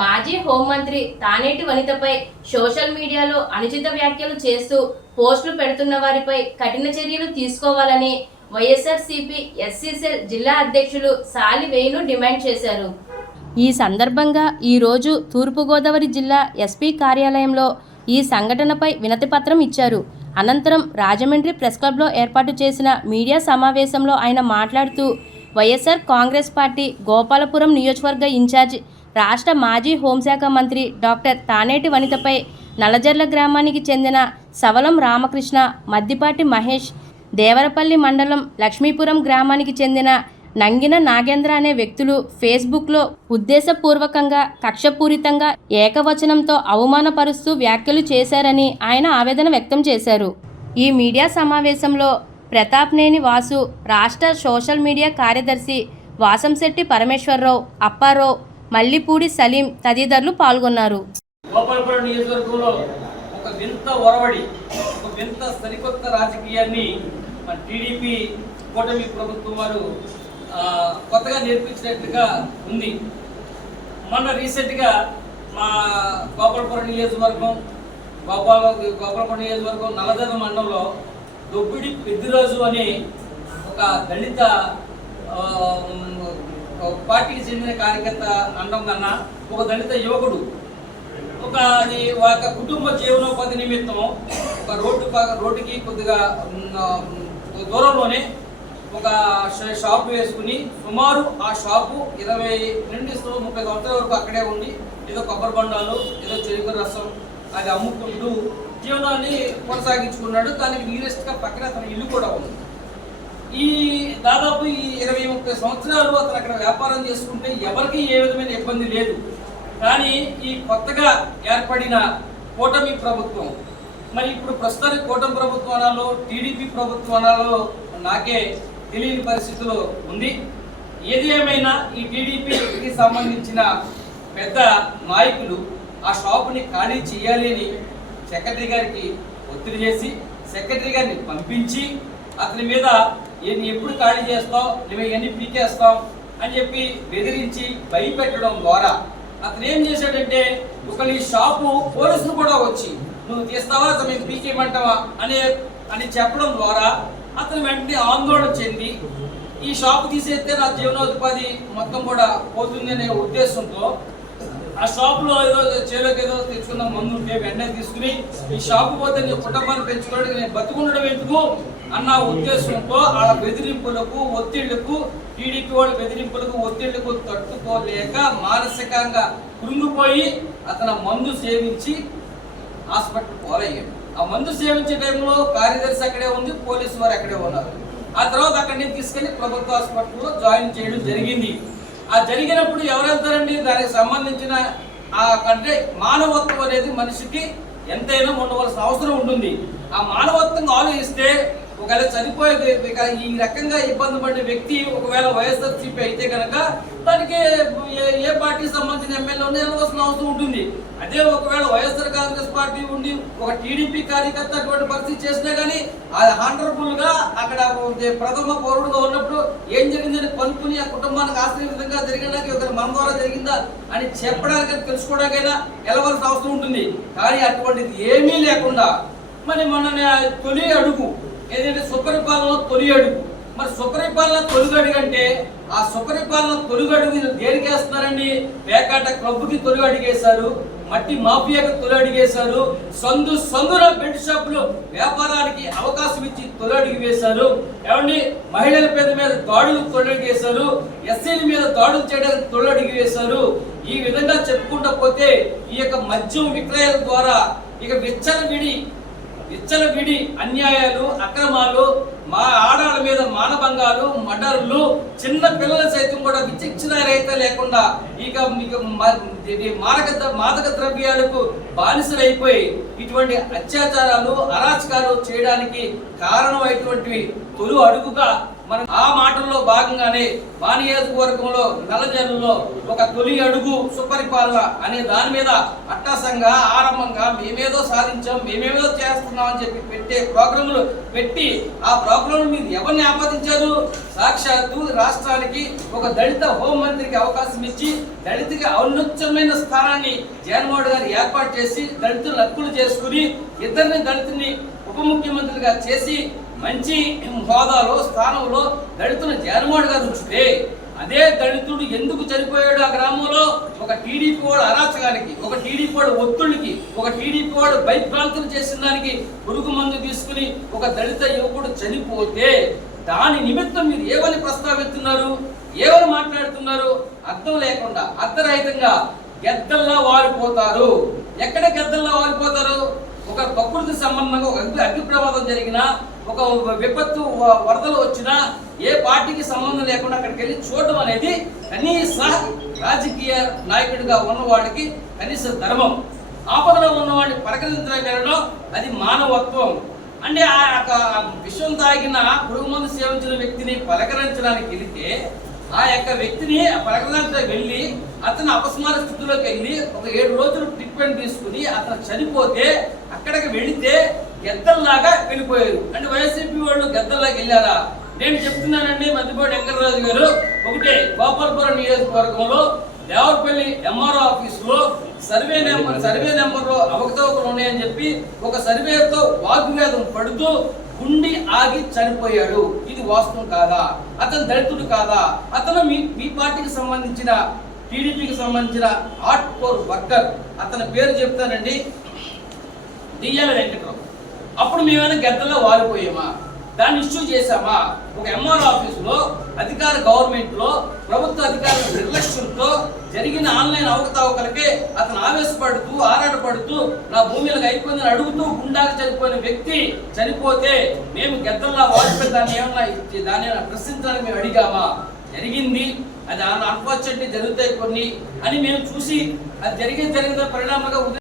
మాజీ హోంమంత్రి తానేటి వనితపై సోషల్ మీడియాలో అనుచిత వ్యాఖ్యలు చేస్తూ పోస్టులు పెడుతున్న వారిపై కఠిన చర్యలు తీసుకోవాలని వైఎస్ఆర్సీపీ ఎస్సీసెల్ జిల్లా అధ్యక్షులు సాలి వేణు డిమాండ్ చేశారు. ఈ సందర్భంగా ఈరోజు తూర్పుగోదావరి జిల్లా ఎస్పీ కార్యాలయంలో ఈ సంఘటనపై వినతిపత్రం ఇచ్చారు. అనంతరం రాజమండ్రి ప్రెస్ క్లబ్లో ఏర్పాటు చేసిన మీడియా సమావేశంలో ఆయన మాట్లాడుతూ వైఎస్ఆర్ కాంగ్రెస్ పార్టీ గోపాలపురం నియోజకవర్గ ఇన్ఛార్జ్ రాష్ట్ర మాజీ హోంశాఖ మంత్రి డాక్టర్ తానేటి వనితపై నల్లజర్ల గ్రామానికి చెందిన సవలం రామకృష్ణ మద్దిపాటి మహేష్ దేవరపల్లి మండలం లక్ష్మీపురం గ్రామానికి చెందిన నంగిన నాగేంద్ర అనే వ్యక్తులు ఫేస్బుక్లో ఉద్దేశపూర్వకంగా కక్షపూరితంగా ఏకవచనంతో అవమానపరుస్తూ వ్యాఖ్యలు చేశారని ఆయన ఆవేదన వ్యక్తం చేశారు. ఈ మీడియా సమావేశంలో ప్రతాప్నేని వాసు రాష్ట్ర సోషల్ మీడియా కార్యదర్శి వాసంశెట్టి పరమేశ్వరరావు అప్పారావు మల్లిపూడి సలీం తదితరులు పాల్గొన్నారు. గోపాలపురం నియోజకవర్గంలో ఒక వింత ఒరవడి ఒక వింత సరికొత్త రాజకీయాన్ని టీడీపీ కూటమి ప్రభుత్వం వారు కొత్తగా నేర్పించినట్టుగా ఉంది. మొన్న రీసెంట్గా మా గోపాలపురం నియోజకవర్గం గోపాల గోపాలపురం నియోజకవర్గం నల్లదర్ర మండలంలో దొబ్బిడి పెద్దిరాజు అనే ఒక దళిత పార్టీకి చెందిన కార్యకర్త అనడం కన్నా ఒక దళిత యువకుడు. ఒక అది ఒక కుటుంబ జీవనోపాధి నిమిత్తం ఒక రోడ్డు పక్క- రోడ్డుకి కొద్దిగా దూరంలోనే ఒక షాప్ వేసుకుని సుమారు ఆ షాపు ఇరవై నుండి ముప్పై సంవత్సరాల వరకు అక్కడే ఉండి ఏదో కొబ్బరి బండాలు ఏదో చెరుకు రసం అది అమ్ముకుంటూ జీవనాన్ని కొనసాగించుకున్నాడు. దానికి నీరెస్ట్గా పక్కన తన ఇల్లు కూడా ఉంది. ఈ దాదాపు ఈ ఇరవై ముప్పై సంవత్సరాలు అతను అక్కడ వ్యాపారం చేసుకుంటే ఎవరికి ఏ విధమైన ఇబ్బంది లేదు. కానీ ఈ కొత్తగా ఏర్పడిన కూటమి ప్రభుత్వం మరి ఇప్పుడు ప్రస్తుతానికి కూటమి ప్రభుత్వాలలో అనాలో టీడీపీ ప్రభుత్వాలలో అనాలో నాకే తెలియని పరిస్థితిలో ఉంది. ఏది ఏమైనా ఈ టీడీపీకి సంబంధించిన పెద్ద నాయకులు ఆ షాపుని ఖాళీ చేయాలి అని సెక్రటరీ గారికి ఒత్తిడి చేసి సెక్రటరీ గారిని పంపించి అతని మీద ఎన్ని ఎప్పుడు ఖాళీ చేస్తావు? నువ్వు ఎన్ని పీకేస్తాం అని చెప్పి బెదిరించి భయపెట్టడం ద్వారా అతను ఏం చేశాడంటే ఒక షాపు పోలీసులు కూడా వచ్చి నువ్వు తీస్తావా? అతను మేము పీకేయమంటావా? అనే అని చెప్పడం ద్వారా అతను వెంటనే ఆందోళన చెంది ఈ షాపు తీసేస్తే నా జీవనోపాధి మొత్తం కూడా పోతుంది అనే ఉద్దేశంతో ఆ షాపులో ఏదో చేలోకి ఏదో తెచ్చుకున్న మందు ఉంటే వెంటనే తీసుకుని ఈ షాపు పోతే నీ కుటుంబాన్ని పెంచుకోవడానికి నేను బతుకుండడం ఎందుకు? అన్న ఉద్దేశంతో ఆ బెదిరింపులకు ఒత్తిళ్ళకు టీడీపీ వాళ్ళ బెదిరింపులకు ఒత్తిళ్ళకు తట్టుకోలేక మానసికంగా కృంగిపోయి అతను మందు సేవించి హాస్పిటల్ పోలయ్యాడు. ఆ మందు సేవించే టైంలో కార్యదర్శి అక్కడే ఉంది పోలీసు వారు అక్కడే ఉన్నారు. ఆ తర్వాత అక్కడి నుంచి తీసుకెళ్ళి ప్రభుత్వ హాస్పిటల్లో జాయిన్ చేయడం జరిగింది. ఆ జరిగినప్పుడు ఎవరు వెళ్తారండి? దానికి సంబంధించిన ఆ కంటే మానవత్వం అనేది మనిషికి ఎంతైనా ఉండవలసిన అవసరం ఉంటుంది. ఆ మానవత్వం ఆలోచిస్తే ఒకవేళ చనిపోయేది ఈ రకంగా ఇబ్బంది పడిన వ్యక్తి ఒకవేళ వైఎస్ఆర్సీపీ అయితే కనుక దానికి ఏ- ఏ పార్టీకి సంబంధించిన ఎమ్మెల్యే వెళ్ళవలసిన అవసరం ఉంటుంది. అదే ఒకవేళ వైఎస్ఆర్ కాంగ్రెస్ పార్టీ ఉండి ఒక టీడీపీ కార్యకర్త అటువంటి పరిస్థితి చేసినా కానీ అది హానరబుల్గా అక్కడ ప్రథమ పౌరుడుగా ఉన్నప్పుడు ఏం జరిగిందని కనుక్కుని ఆ కుటుంబానికి ఆశ్రయ విధంగా జరిగినాక ఒక మన ద్వారా జరిగిందా అని చెప్పడానికి తెలుసుకోవడానికైనా వెళ్ళవలసిన అవసరం ఉంటుంది. కానీ అటువంటిది ఏమీ లేకుండా మరి మన తొలి అడుగు ఏదంటే సుపరిపాలన తొలి అడుగు. మరి సుపరిపాలన తొలిగడుగు అంటే ఆ సుపరిపాలన తొలిగడుగు దేనికి వేస్తున్నారండి? పేకాట క్లబ్కి తొలి అడిగేశారు మట్టి మాఫియాకి తొలి అడిగేశారు సందు సందుల బెడ్ షాపులు వ్యాపారానికి అవకాశం ఇచ్చి తొలి అడిగి వేశారు. ఏమండి? మహిళల పేద మీద దాడులు తొలి వేశారు ఎస్సీల మీద దాడులు చేయడానికి తొలి అడిగి వేశారు. ఈ విధంగా చెప్పుకుంటూ పోతే ఈ యొక్క మద్యం విక్రయాల ద్వారా ఇక విచ్చలవిడి విచ్చలవిడి అన్యాయాలు అక్రమాలు మా ఆడాళ్ళ మీద మానభంగాలు మటర్లు చిన్న పిల్లల సైతం కూడా విచక్షణ రైత లేకుండా ఇక మీకు మారక మాదక ద్రవ్యాలకు బానిసలైపోయి ఇటువంటి అత్యాచారాలు అరాచకాలు చేయడానికి కారణమైనటువంటివి తొలు అడుగుగా మన ఆ మాటల్లో భాగంగానే మా నియోజకవర్గంలో నల్లజల్లులో ఒక తొలి అడుగు సుపరిపాలన అనే దాని మీద అట్టాసంగా ఆరంభంగా మేమేదో సాధించాం మేమేదో చేస్తున్నాం అని చెప్పి పెట్టే ప్రోగ్రాములు పెట్టి ఆ ప్రోగ్రాములు మీరు ఎవరిని ఆపాదించారు? సాక్షాత్తు రాష్ట్రానికి ఒక దళిత హోంమంత్రికి అవకాశం ఇచ్చి దళితకి ఔన్నత్యమైన స్థానాన్ని జగన్మోహన్ గారు ఏర్పాటు చేసి దళితులు హక్కులు చేసుకుని ఇద్దరిని దళితుని ఉప ముఖ్యమంత్రిగా చేసి మంచి హోదాలో స్థానంలో దళితులు జగన్మోహన్ గారు ఉంచితే అదే దళితుడు ఎందుకు చనిపోయాడు ఆ గ్రామంలో? ఒక టీడీపీ వాడు అరాచకానికి ఒక టీడీపీ వాడు ఒత్తుడికి ఒక టీడీపీ వాడు భయభ్రాంతులు చేసిన దానికి పురుగు మందు తీసుకుని ఒక దళిత యువకుడు చనిపోతే దాని నిమిత్తం మీరు ఏమని ప్రస్తావిస్తున్నారు? ఏమని మాట్లాడుతున్నారు? అర్థం లేకుండా అర్థరహితంగా గెద్దల్లా వారిపోతారు. ఎక్కడ గెద్దల్లా వారిపోతారు? ఒక ప్రకృతి సంబంధంగా ఒక అగ్ని అగ్ని ప్రమాదం జరిగినా ఒక విపత్తు వరదలు వచ్చినా ఏ పార్టీకి సంబంధం లేకుండా అక్కడికి వెళ్ళి చూడడం అనేది కనీస రాజకీయ నాయకుడిగా ఉన్నవాడికి కనీస ధర్మం. ఆపదలో ఉన్నవాడిని పరిగణించడం అది మానవత్వం. అంటే ఆ యొక్క విషం తాగిన పురుగు మందు సేవించిన వ్యక్తిని పలకరించడానికి వెళితే ఆ యొక్క వ్యక్తిని పలకరించడానికి వెళ్ళి అతను అపస్మార స్థితిలోకి వెళ్ళి ఒక ఏడు రోజులు ట్రీట్మెంట్ తీసుకుని అతను చనిపోతే అక్కడికి వెళితే గెద్దల్లాగా వెళ్ళిపోయారు. అంటే వైసీపీ వాళ్ళు గెద్దల్లాగా వెళ్ళారా? నేను చెప్తున్నానండి మధ్యపాటి వెంకటరాజు గారు. ఒకటే గోపాల్పురం నియోజకవర్గంలో దేవరపల్లి ఎంఆర్ఓ ఆఫీసులో సర్వే నెంబర్ సర్వే నెంబర్లో అవకతవకలు ఉన్నాయని చెప్పి ఒక సర్వేతో వాగ్వేదం పడుతూ గుండె ఆగి చనిపోయాడు. ఇది వాస్తవం కాదా? అతను దళితుడు కాదా? అతను మీ మీ పార్టీకి సంబంధించిన టీడీపీకి సంబంధించిన హార్ట్ కోర్ వర్కర్. అతని పేరు చెప్తానండి. D L Venkatrao. అప్పుడు మేమైనా గద్దల్లో వారిపోయామా దాన్ని ఇష్యూ చేశామా? ఒక ఎంఆర్ ఆఫీసులో అధికార గవర్నమెంట్లో ప్రభుత్వ అధికారుల నిర్లక్ష్యంతో జరిగిన ఆన్లైన్ అవకతవకలకే అతను ఆవేశపడుతూ ఆరాటపడుతూ నా భూమిలకు అయిపోయిందని అడుగుతూ గుండాకి చనిపోయిన వ్యక్తి చనిపోతే మేము గద్దల్లా వాడిపోయి దాన్ని ఏమన్నా దాన్ని ఏమన్నా మేము అడిగామా? జరిగింది. అది అన్ఫార్చునేట్లీ జరుగుతాయి కొన్ని అని మేము చూసి అది జరిగే జరిగిన పరిణామంగా